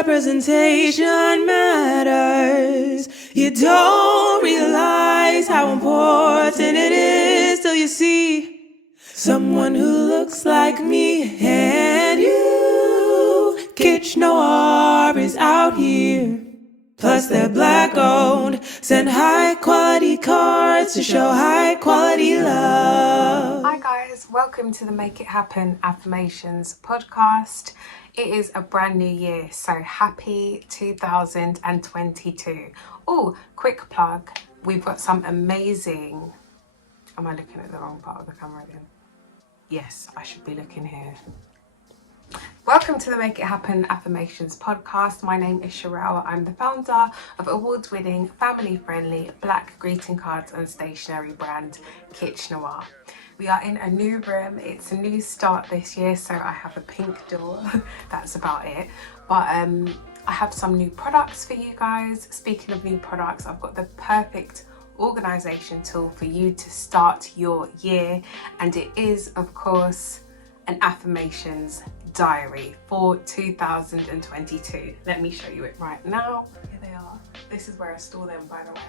Representation matters. You don't realize how important it is till you see someone who looks like me and you. Kitsch Noir is out here. Plus they're black owned. Send high quality cards to show high quality love. Hi guys, welcome to the Make It Happen Affirmations podcast. It is a brand new year, so happy 2022. Oh, quick plug, we've got some amazing... Am I looking at the wrong part of the camera again? Yes, I should be looking here. Welcome to the Make It Happen Affirmations podcast. My name is Sherelle. I'm the founder of award-winning, family-friendly black greeting cards and stationery brand Kitsch Noir. We are in a new room. It's a new start this year, so I have a pink door. That's about it. But I have some new products for you guys. Speaking of new products, I've got the perfect organization tool for you to start your year, and it is, of course, an affirmations diary for 2022. Let me show you it right now. Here they are. This is where I store them, by the way.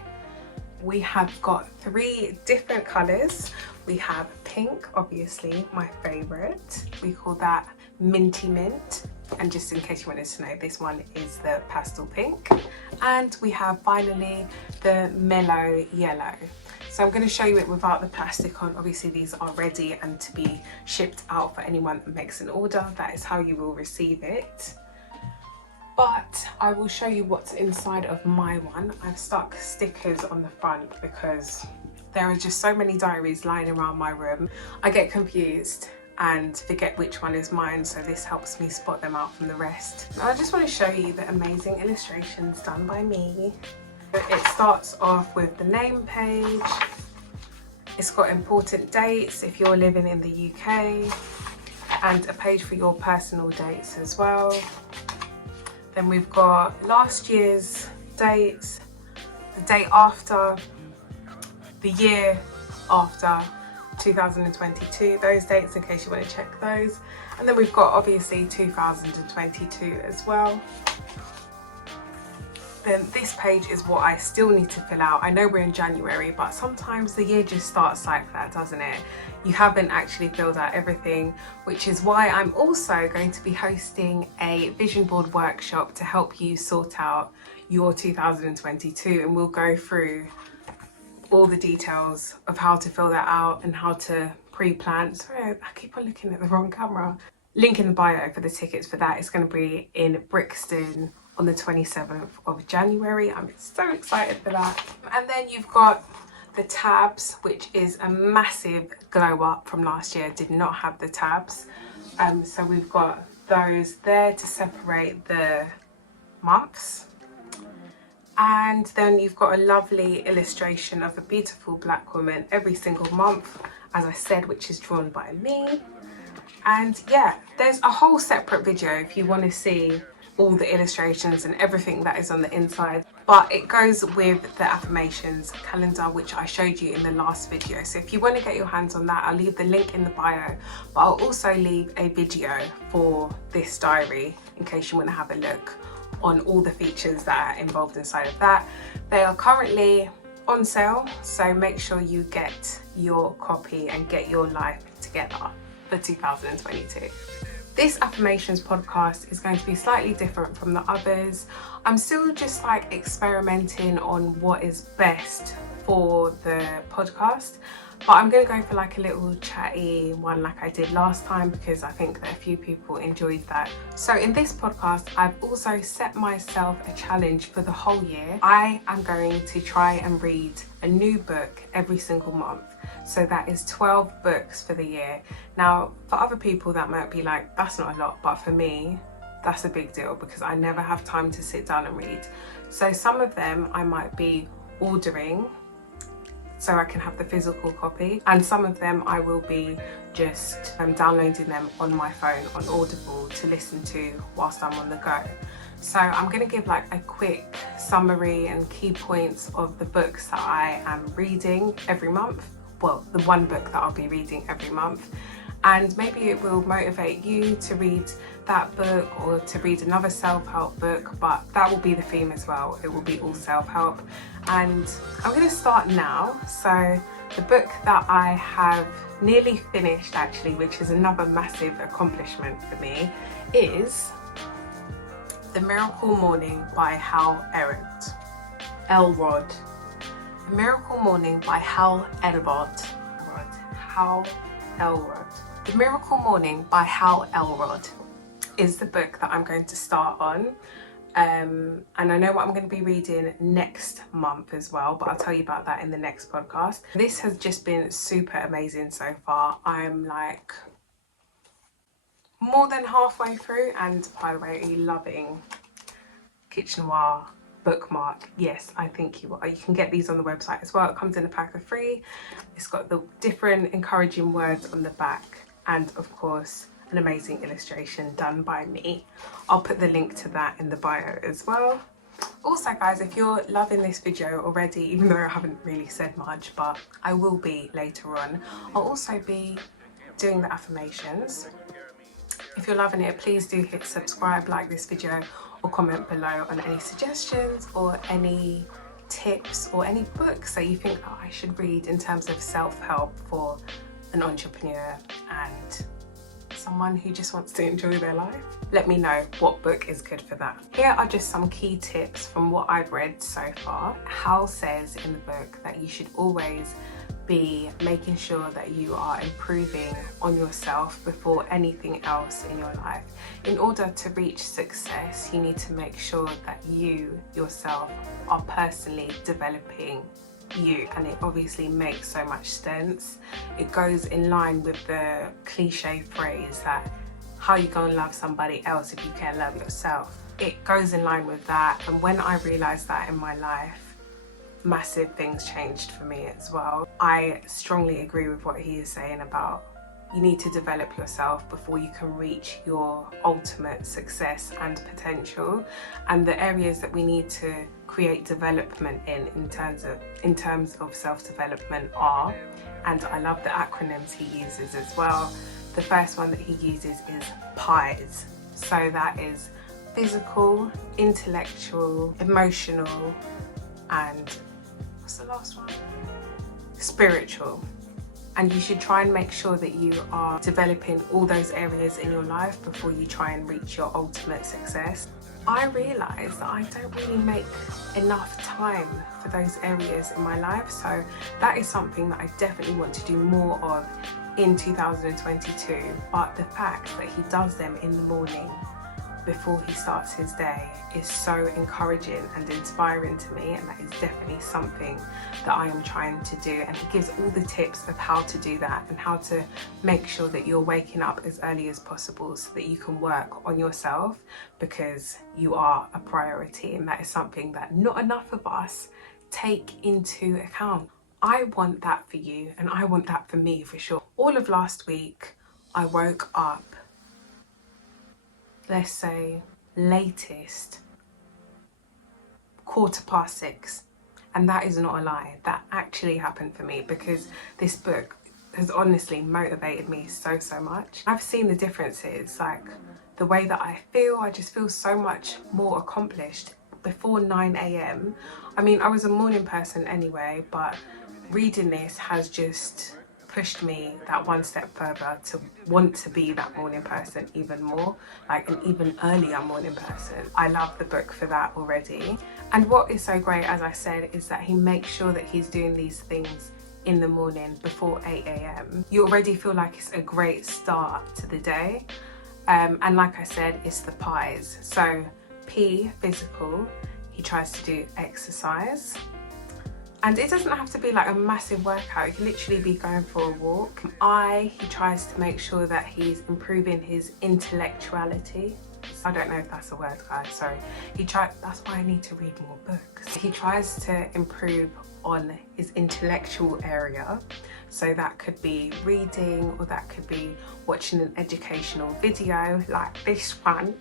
We have got 3 different colors. We have pink, obviously my favorite. We call that minty mint. And just in case you wanted to know, this one is the pastel pink. And we have finally the mellow yellow. So I'm going to show you it without the plastic on. Obviously these are ready and to be shipped out for anyone that makes an order. That is how you will receive it. But I will show you what's inside of my one. I've stuck stickers on the front because there are just so many diaries lying around my room. I get confused and forget which one is mine, so this helps me spot them out from the rest. Now I just want to show you the amazing illustrations done by me. It starts off with the name page. It's got important dates if you're living in the UK, and a page for your personal dates as well. Then we've got last year's dates, the day after, the year after 2022, those dates in case you want to check those. And then we've got obviously 2022 as well. Then this page is what I still need to fill out. I know we're in January, but sometimes the year just starts like that, doesn't it? You haven't actually filled out everything, which is why I'm also going to be hosting a vision board workshop to help you sort out your 2022, and we'll go through all the details of how to fill that out and how to pre-plan. Sorry, I keep on looking at the wrong camera. Link in the bio for the tickets for that. It's going to be in Brixton on the 27th of January. I'm so excited for that. And then you've got the tabs, which is a massive glow up from last year. Did not have the tabs. So we've got those there to separate the months. And then you've got a lovely illustration of a beautiful black woman every single month, as I said, which is drawn by me. And yeah, there's a whole separate video if you want to see all the illustrations and everything that is on the inside, but it goes with the affirmations calendar, which I showed you in the last video. So if you want to get your hands on that, I'll leave the link in the bio, but I'll also leave a video for this diary in case you want to have a look on all the features that are involved inside of that. They are currently on sale, so make sure you get your copy and get your life together for 2022. This affirmations podcast is going to be slightly different from the others. I'm still just like experimenting on what is best for the podcast, but I'm going to go for like a little chatty one like I did last time because I think that a few people enjoyed that. So in this podcast, I've also set myself a challenge for the whole year. I am going to try and read a new book every single month. So that is 12 books for the year. Now, for other people that might be like, that's not a lot, but for me, that's a big deal because I never have time to sit down and read. So some of them I might be ordering so I can have the physical copy, and some of them I will be just downloading them on my phone on Audible to listen to whilst I'm on the go. So I'm going to give like a quick summary and key points of the books that I am reading every month. Well, the one book that I'll be reading every month. and maybe it will motivate you to read that book or to read another self-help book, but that will be the theme as well. It will be all self-help. And I'm going to start now. So the book that I have nearly finished actually, which is another massive accomplishment for me, is The Miracle Morning by Hal Elrod. The Miracle Morning by Hal Elrod. Hal Elrod. The Miracle Morning by Hal Elrod is the book that I'm going to start on. And I know what I'm going to be reading next month as well, but I'll tell you about that in the next podcast. This has just been super amazing so far. I'm like more than halfway through, and by the way, are you loving Kitchen Noir bookmark? Yes, I think you are. You can get these on the website as well. It comes in a pack of 3. It's got the different encouraging words on the back, and of course an amazing illustration done by me. I'll put the link to that in the bio as well. Also guys, if you're loving this video already, even though I haven't really said much, but I will be later on, I'll also be doing the affirmations. If you're loving it, please do hit subscribe, like this video, or comment below on any suggestions or any tips or any books that you think that I should read in terms of self-help for an entrepreneur and someone who just wants to enjoy their life. Let me know what book is good for that. Here are just some key tips from what I've read so far. Hal says in the book that you should always be making sure that you are improving on yourself before anything else in your life. In order to reach success, you need to make sure that you yourself are personally developing you, and it obviously makes so much sense. It goes in line with the cliche phrase that how you gonna love somebody else if you can't love yourself. It goes in line with that, and when I realized that in my life, massive things changed for me as well. I strongly agree with what he is saying about you need to develop yourself before you can reach your ultimate success and potential, and the areas that we need to create development in terms of self-development are, and I love the acronyms he uses as well. The first one that he uses is PIES. So that is physical, intellectual, emotional, and what's the last one? Spiritual. And you should try and make sure that you are developing all those areas in your life before you try and reach your ultimate success. I realised that I don't really make enough time for those areas in my life, so that is something that I definitely want to do more of in 2022. But the fact that he does them in the morning before he starts his day is so encouraging and inspiring to me, and that is definitely something that I am trying to do. And he gives all the tips of how to do that and how to make sure that you're waking up as early as possible so that you can work on yourself, because you are a priority, and that is something that not enough of us take into account. I want that for you, and I want that for me for sure. All of last week I woke up, let's say latest 6:15, and that is not a lie. That actually happened for me, because this book has honestly motivated me so much. I've seen the differences, like the way that I just feel so much more accomplished before 9 a.m. I mean, I was a morning person anyway, but reading this has just pushed me that one step further to want to be that morning person even more, like an even earlier morning person. I love the book for that already. And what is so great, as I said, is that he makes sure that he's doing these things in the morning before 8 a.m. You already feel like it's a great start to the day. And like I said, it's the PIES. So P, physical, he tries to do exercise. And it doesn't have to be like a massive workout. It can literally be going for a walk. I, he tries to make sure that he's improving his intellectuality. I don't know if that's a word, guys, sorry. That's why I need to read more books. He tries to improve on his intellectual area. So that could be reading, or that could be watching an educational video like this one.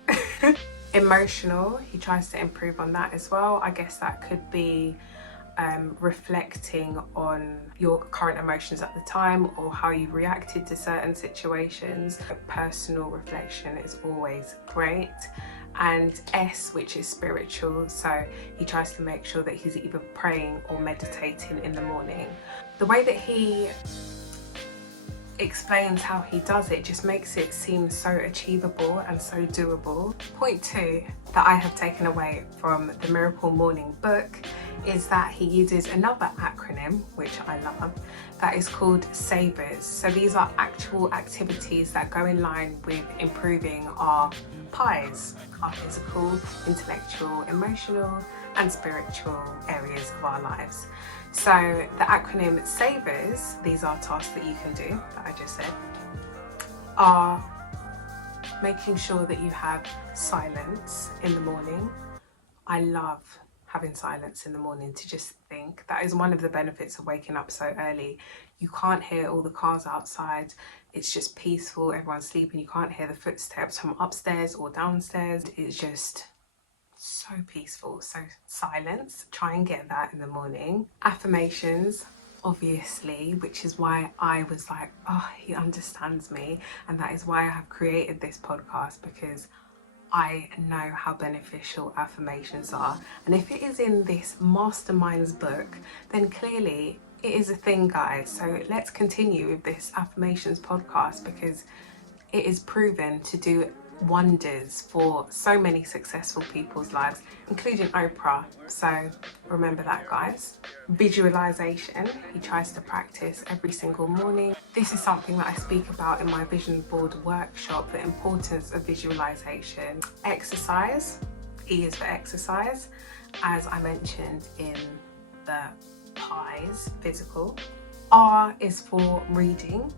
Emotional, he tries to improve on that as well. I guess that could be reflecting on your current emotions at the time or how you reacted to certain situations. Personal reflection is always great. And S, which is spiritual, so he tries to make sure that he's either praying or meditating in the morning. The way that he explains how he does it just makes it seem so achievable and so doable. Point 2 that I have taken away from the Miracle Morning book is that he uses another acronym, which I love, that is called SAVERS. So these are actual activities that go in line with improving our pies, our physical, intellectual, emotional and spiritual areas of our lives. So the acronym SAVERS, these are tasks that you can do, that I just said, are making sure that you have silence in the morning. I love having silence in the morning to just think. That is one of the benefits of waking up so early. You can't hear all the cars outside. It's just peaceful, everyone's sleeping. You can't hear the footsteps from upstairs or downstairs. It's just so peaceful. So silence, try and get that in the morning. Affirmations, obviously, which is why I was like, oh, he understands me. And that is why I have created this podcast, because I know how beneficial affirmations are. And if it is in this mastermind's book, then clearly it is a thing, guys. So let's continue with this affirmations podcast, because it is proven to do wonders for so many successful people's lives, including Oprah. So remember that, guys. Visualization, he tries to practice every single morning. This is something that I speak about in my vision board workshop, the importance of visualization. Exercise, E is for exercise, as I mentioned in the pies, physical. R is for reading.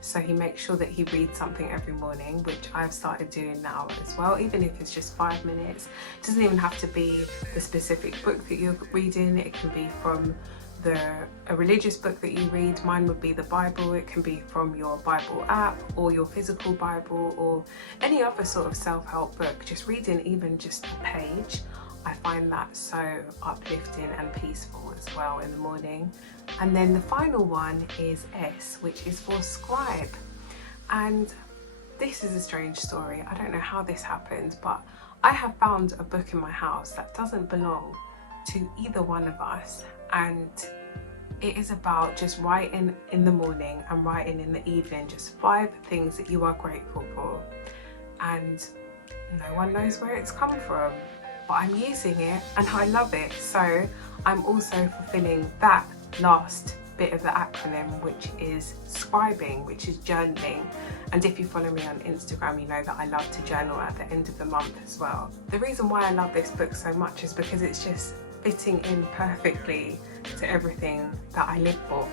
So he makes sure that he reads something every morning, which I've started doing now as well, even if it's just 5 minutes. It doesn't even have to be the specific book that you're reading. It can be from a religious book that you read. Mine would be the Bible. It can be from your Bible app or your physical Bible or any other sort of self-help book. Just reading even just a page, I find that so uplifting and peaceful as well in the morning. And then the final one is S, which is for scribe. And this is a strange story. I don't know how this happened, but I have found a book in my house that doesn't belong to either one of us. And it is about just writing in the morning and writing in the evening, just 5 things that you are grateful for. And no one knows where it's come from, but I'm using it and I love it. So I'm also fulfilling that last bit of the acronym, which is scribing, which is journaling. And if you follow me on Instagram, you know that I love to journal at the end of the month as well. The reason why I love this book so much is because it's just fitting in perfectly to everything that I live for,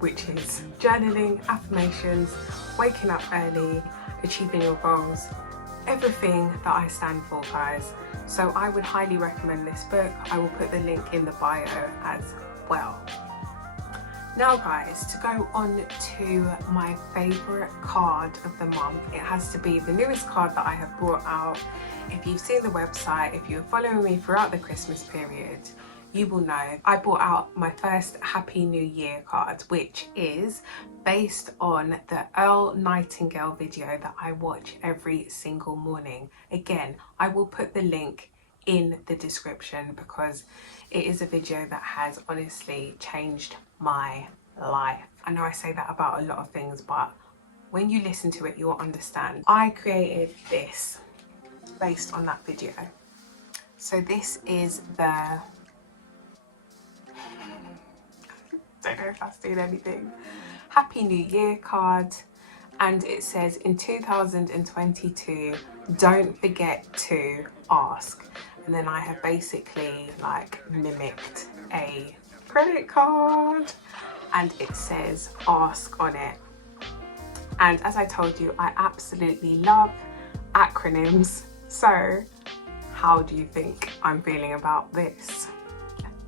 which is journaling, affirmations, waking up early, achieving your goals, everything that I stand for, guys. So I would highly recommend this book. I will put the link in the bio as well. Now, guys, to go on to my favourite card of the month, it has to be the newest card that I have brought out. If you've seen the website, if you're following me throughout the Christmas period, you will know I brought out my first Happy New Year card, which is based on the Earl Nightingale video that I watch every single morning. Again, I will put the link in the description because it is a video that has honestly changed my life. I know I say that about a lot of things, but when you listen to it, you'll understand. I created this based on that video. So this is the, don't know if that's doing anything, Happy New Year card, and it says, in 2022, don't forget to ask. And then I have basically like mimicked a credit card and it says ask on it. And as I told you, I absolutely love acronyms. So how do you think I'm feeling about this?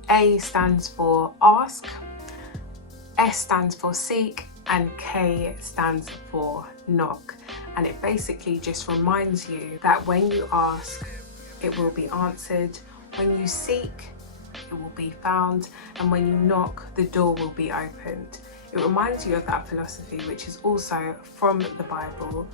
A stands for ask, S stands for seek, and K stands for knock. And it basically just reminds you that when you ask, it will be answered. When you seek, it will be found, and when you knock, the door will be opened. It reminds you of that philosophy, which is also from the Bible,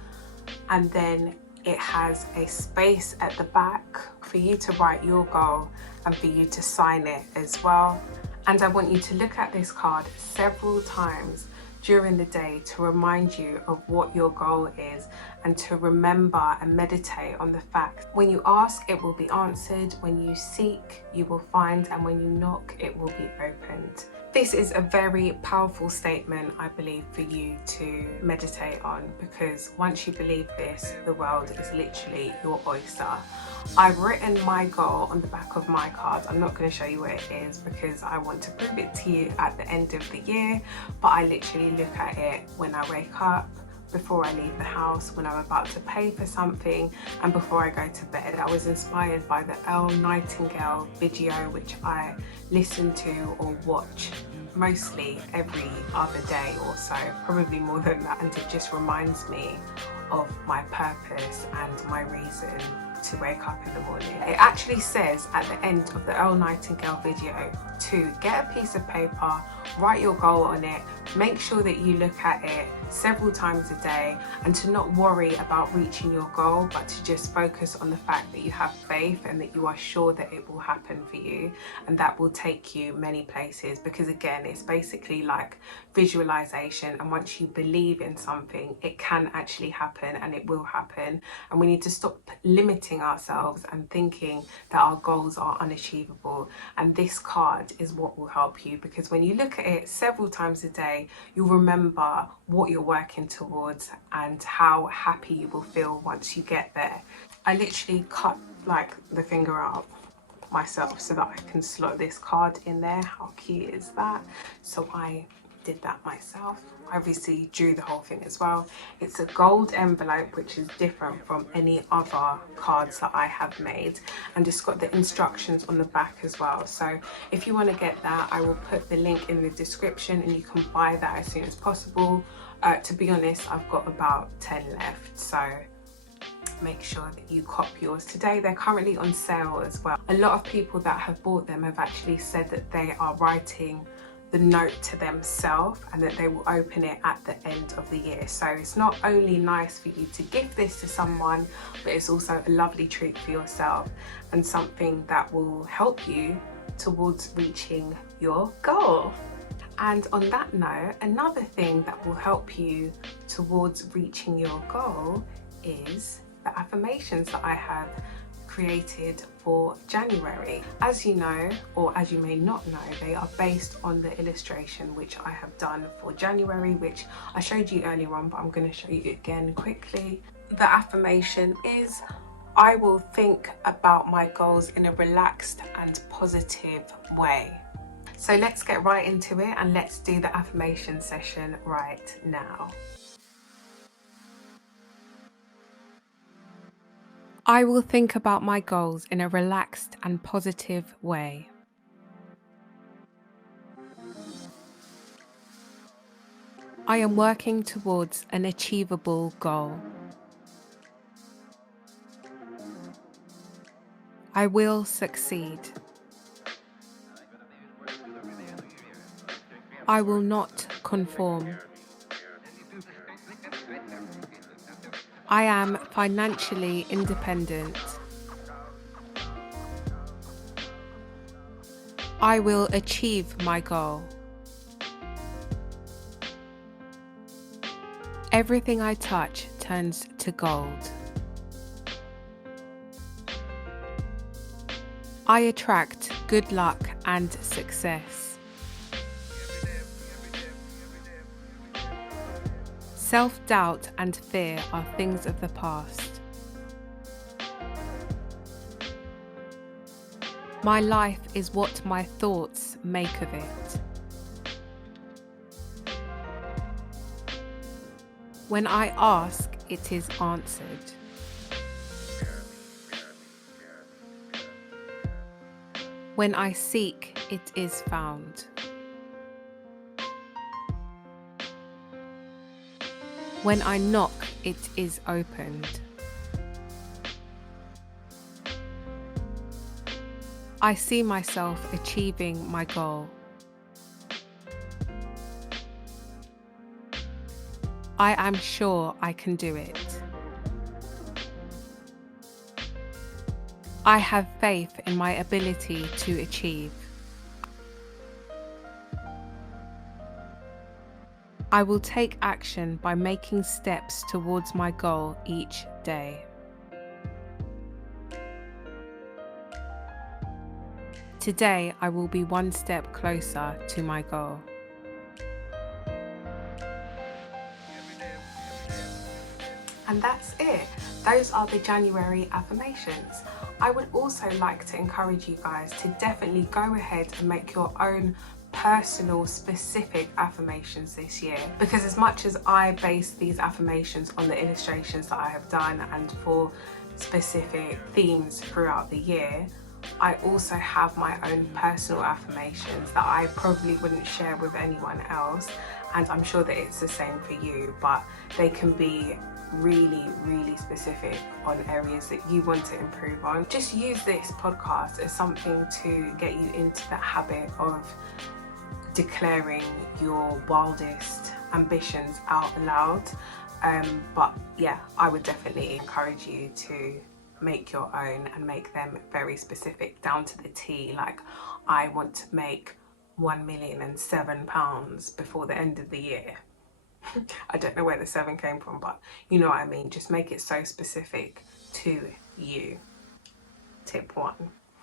and then it has a space at the back for you to write your goal and for you to sign it as well. And I want you to look at this card several times during the day to remind you of what your goal is, and to remember and meditate on the fact when you ask, it will be answered, when you seek, you will find, and when you knock, it will be opened. This is a very powerful statement, I believe, for you to meditate on, because once you believe this, the world is literally your oyster. I've written my goal on the back of my card. I'm not going to show you where it is because I want to prove it to you at the end of the year, but I literally look at it when I wake up, before I leave the house, when I'm about to pay for something, and before I go to bed. I was inspired by the Earl Nightingale video, which I listen to or watch mostly every other day or so, probably more than that, and it just reminds me of my purpose and my reason to wake up in the morning. It actually says at the end of the Earl Nightingale video to get a piece of paper, write your goal on it, make sure that you look at it several times a day, and to not worry about reaching your goal, but to just focus on the fact that you have faith and that you are sure that it will happen for you, and that will take you many places, because again, it's basically like visualization, and once you believe in something, it can actually happen, and it will happen. And we need to stop limiting ourselves and thinking that our goals are unachievable, and this card is what will help you, because when you look at it several times a day, you'll remember what you're working towards and how happy you will feel once you get there. I literally cut like the finger out myself so that I can slot this card in there. How cute is that? So I did that myself. I obviously drew the whole thing as well. It's a gold envelope, which is different from any other cards that I have made, and it's got the instructions on the back as well. So if you want to get that, I will put the link in the description and you can buy that as soon as possible. To be honest, I've got about 10 left, so make sure that you cop yours today. They're currently on sale as well. A lot of people that have bought them have actually said that they are writing the note to themselves and that they will open it at the end of the year. So it's not only nice for you to give this to someone, but it's also a lovely treat for yourself and something that will help you towards reaching your goal. And on that note, another thing that will help you towards reaching your goal is the affirmations that I have created for January. As you know, or as you may not know, they are based on the illustration which I have done for January, which I showed you earlier on, but I'm going to show you again quickly. The affirmation is, I will think about my goals in a relaxed and positive way. So let's get right into it and let's do the affirmation session right now. I will think about my goals in a relaxed and positive way. I am working towards an achievable goal. I will succeed. I will not conform. I am financially independent. I will achieve my goal. Everything I touch turns to gold. I attract good luck and success. Self-doubt and fear are things of the past. My life is what my thoughts make of it. When I ask, it is answered. When I seek, it is found. When I knock, it is opened. I see myself achieving my goal. I am sure I can do it. I have faith in my ability to achieve. I will take action by making steps towards my goal each day. Today, I will be one step closer to my goal. And that's it. Those are the January affirmations. I would also like to encourage you guys to definitely go ahead and make your own personal specific affirmations this year, because as much as I base these affirmations on the illustrations that I have done and for specific themes throughout the year, I also have my own personal affirmations that I probably wouldn't share with anyone else, and I'm sure that it's the same for you, but they can be really specific on areas that you want to improve on. Just use this podcast as something to get you into that habit of declaring your wildest ambitions out loud. But yeah, I would definitely encourage you to make your own and make them very specific down to the T. Like, I want to make £1,007,000 before the end of the year. I don't know where the 7 came from, but you know what I mean. Just make it so specific to you. Tip 1.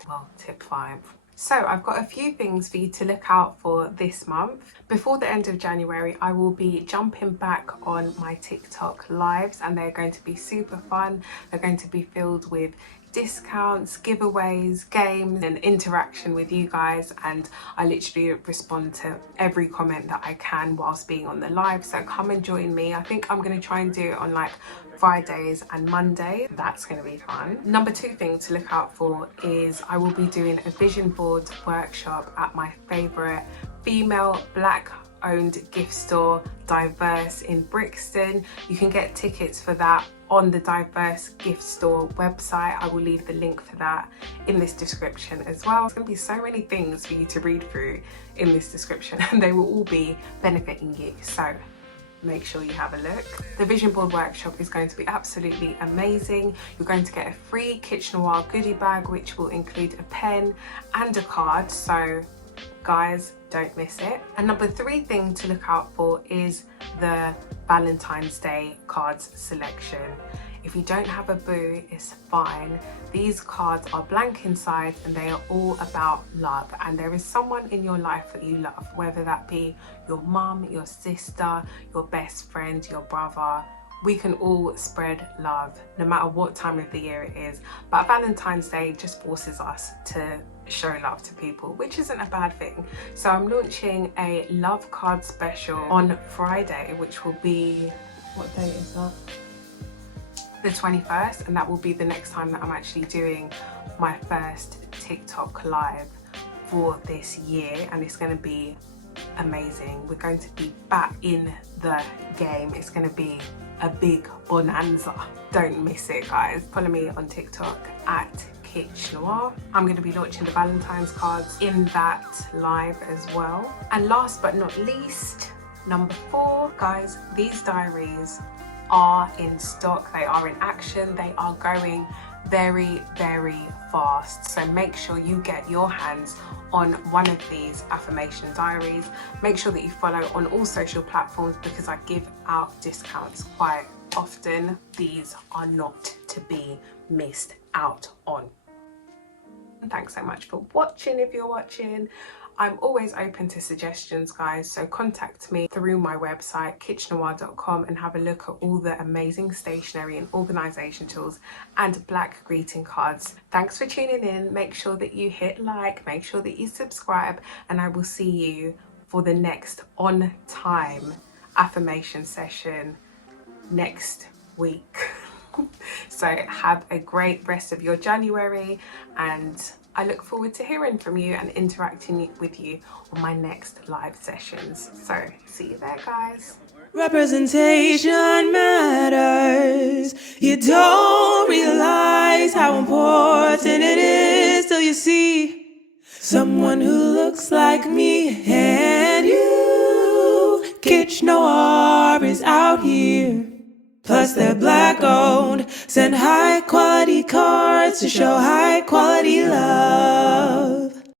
Well, tip 5. So I've got a few things for you to look out for this month. Before the end of January, I will be jumping back on my TikTok lives, and they're going to be super fun. They're going to be filled with discounts, giveaways, games and interaction with you guys, and I literally respond to every comment that I can whilst being on the live, so come and join me. I think I'm going to try and do it on like Fridays and Mondays. That's going to be fun. Number 2 thing to look out for is I will be doing a vision board workshop at my favourite female black owned gift store, Diverse, in Brixton. You can get tickets for that on the Diverse gift store website. I will leave the link for that in this description as well. There's going to be so many things for you to read through in this description, and they will all be benefiting you, so make sure you have a look. The vision board workshop is going to be absolutely amazing. You're going to get a free Kitchen Noir goodie bag, which will include a pen and a card, so guys, don't miss it. And number 3 thing to look out for is the Valentine's Day cards selection. If you don't have a boo, it's fine. These cards are blank inside and they are all about love, and there is someone in your life that you love, whether that be your mum, your sister, your best friend, your brother. We can all spread love no matter what time of the year it is, but Valentine's Day just forces us to show love to people, which isn't a bad thing. So I'm launching a love card special on Friday, which will be, what date is that? The 21st, and that will be the next time that I'm actually doing my first TikTok live for this year, and it's going to be amazing. We're going to be back in the game. It's going to be a big bonanza. Don't miss it, guys. Follow me on TikTok at Kitchen Noir. I'm going to be launching the Valentine's cards in that live as well. And last but not least, number 4, guys, these diaries are in stock, they are in action, they are going very fast, so make sure you get your hands on one of these affirmation diaries. Make sure that you follow on all social platforms, because I give out discounts quite often. These are not to be missed out on. Thanks so much for watching. If you're watching, I'm always open to suggestions, guys, so contact me through my website kitchennoir.com and have a look at all the amazing stationery and organisation tools and black greeting cards. Thanks for tuning in. Make sure that you hit like, make sure that you subscribe, and I will see you for the next on time affirmation session next week. So have a great rest of your January, and I look forward to hearing from you and interacting with you on my next live sessions. So see you there, guys. Representation matters. You don't realize how important it is till you see Someone who looks like me and you. Kitchener is out here. Plus they're black owned. Send high quality cards to show high quality love.